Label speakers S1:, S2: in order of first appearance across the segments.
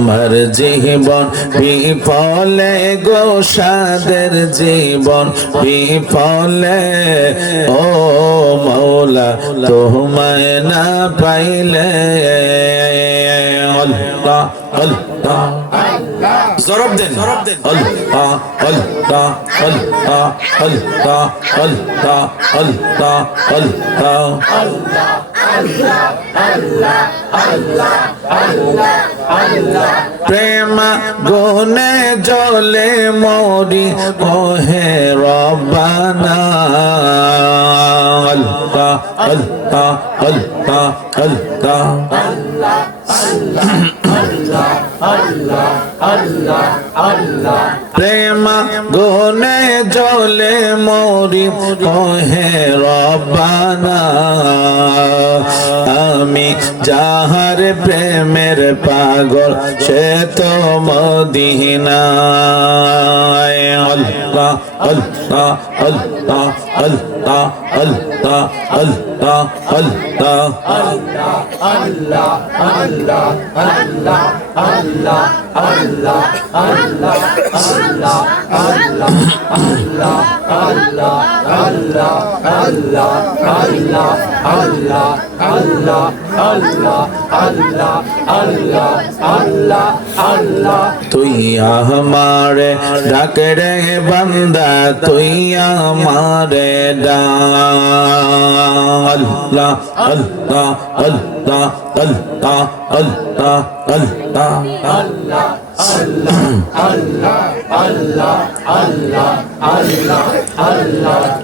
S1: আমার জীবন বিফলে গো সাদের জীবন বিফলে। ও মৌলা তোমায় না পাইলে। আল্লাহ আল্লাহ জরব দেন। আল্লাহ আল্লাহ আল্লাহ আল্লাহ আল্লাহ আল্লাহ আল্লাহ। প্রেম গুনে জলে মরি ওহে রব্বানা। আল্লাহ আল্লাহ আল্লাহ আল্লাহ। প্রেম গুনে জলে মরি কহে রবানা আমি যাহার প্রেমের পাগল সে তো মদিনা আল্লাহ আল্লাহ আল্লাহ আল্লাহ আল্লাহ আল্লাহ আল্লাহ তুই আমারে ডাক রে বান্দা তুই আমারে ডাল আল্লাহ আল্লাহ আল্লাহ আল্লাহ আল্লাহ আল্লাহ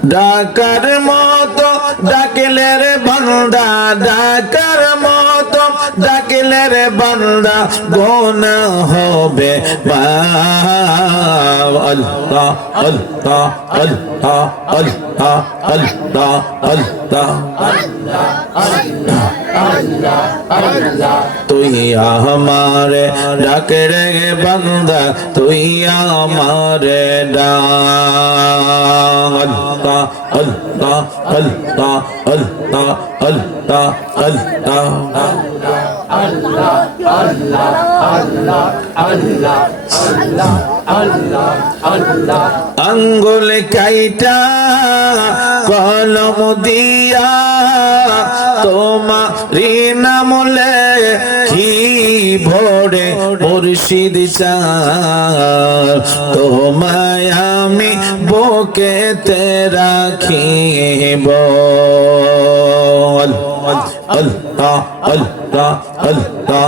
S1: ডাকার মতো ডাকিলে রে বান্দা, ডাকার মতো ডাকিলে রে বান্দা গোন হবে আল্লাহ আল্লাহ আল্লাহ আল্লাহ আল্লাহ আল্লাহ। তুই আমারে ডাক রে বান্দা, তুই আমারে ডাক। আল্লাহ আল্লাহ আল্লাহ আল্লাহ আল্লাহ আল্লাহ আঙ্গুল কাইটা কলম দিয়া তোমারি নামলে কি ভোরে মুর্শিদ চার তোমায় আমি বোকেতে রাখিব। আল্লাহ আল্লাহ আল্লাহ আল্লাহ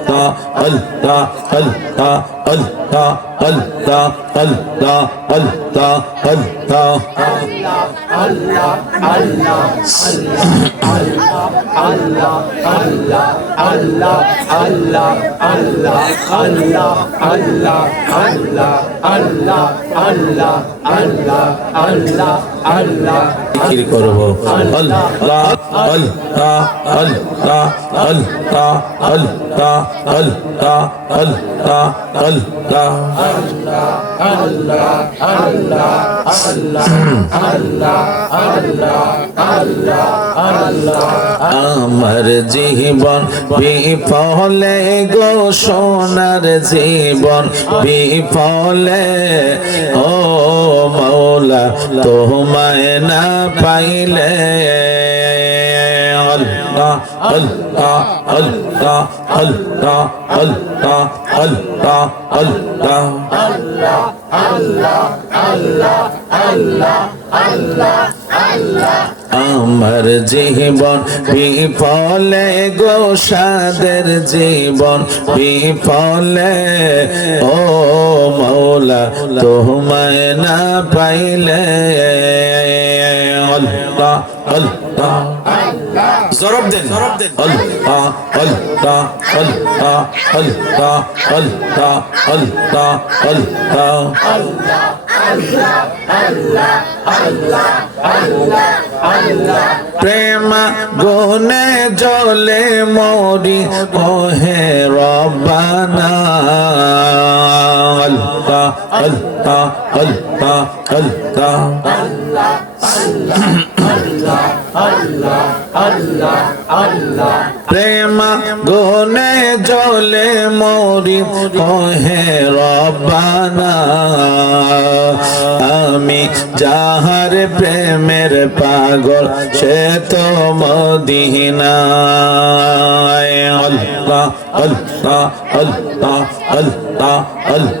S1: আল্লাহ আল্লাহ আল্লাহ আল্লাহ আল্লাহ আল্লাহ আল্লাহ জিকির করব আল্লাহ আল্লাহ আল্লাহ আল্লাহ আল্লাহ আমার জীবন বিফলে গো সোনার জীবন বিফলে ও মৌলা তোমায় না পাইলে আমার জীবন বিফলে গো সাদের জীবন বিফলে। ও মৌলা তোমায় না পাইলে। আল্লাহ আল্লাহ। জরব দেন। আল্লাহ আল্লাহ আল্লাহ আল্লাহ আল্লাহ আল্লাহ। আল্লাহ প্রেম গুনে জলে মরি ওহে রব্বানা। আল্লাহ আল্লাহ আল্লাহ আল্লাহ। প্রেম গুনে জলে মরি ওহে রব্বানা। আমি যাহার প্রেমের পাগল, সে তো মদিনায়। আল্লাহ আল্লাহ আল্লাহ আল্লাহ আল্লাহ।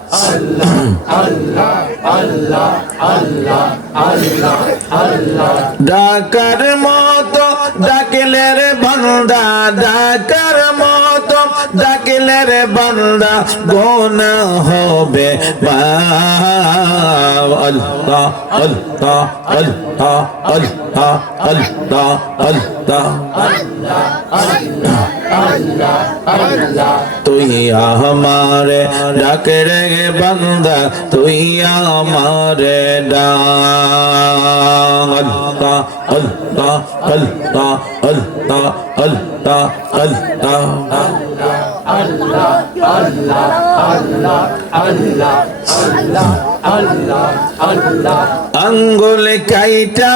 S1: ডাকার মতো ডাকিলে রে বান্দা ডাকার মতো ডাকিলে রে গোনা হবে মাফ। আল্লাহ আল্লাহ আল্লাহ আল্লাহ আল্লাহ আল্লাহ তুই আমারে ডাকে রে বান্দা তুই আমারে ডাক। আল্লাহ আল্লাহ আল্লাহ আল্লাহ আল্লাহ আল্লাহ। আঙ্গুল কাইটা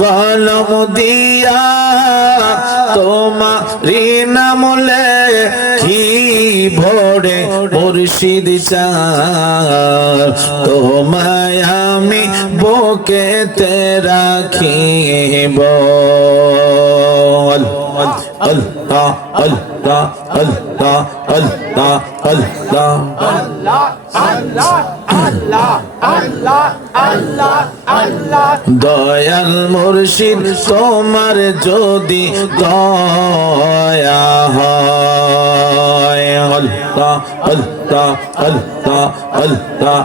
S1: কলম দিয়া তোমারি নামলে কি ভোরে মুর্শিদ চার তোমায় আমি বুকেতে রাখিব। আল্লাহ আল্লাহ আল্লাহ আল্লাহ আল্লাহ। দয়াল মুর্শিদ তোমার যদি দয়া হয় আল্লাহ আল্লাহ আল্লাহ আল্লাহ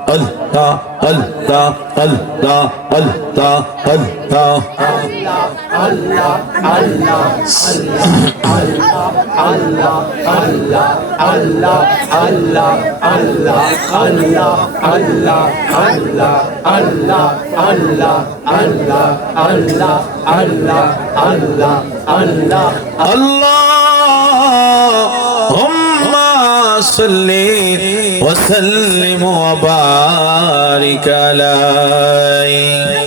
S1: আল্লাহ আল্লাহ আল্লাহ আল্লাহ আল্লাহ আল্লাহ اللهم صل وسلم وبارك عليه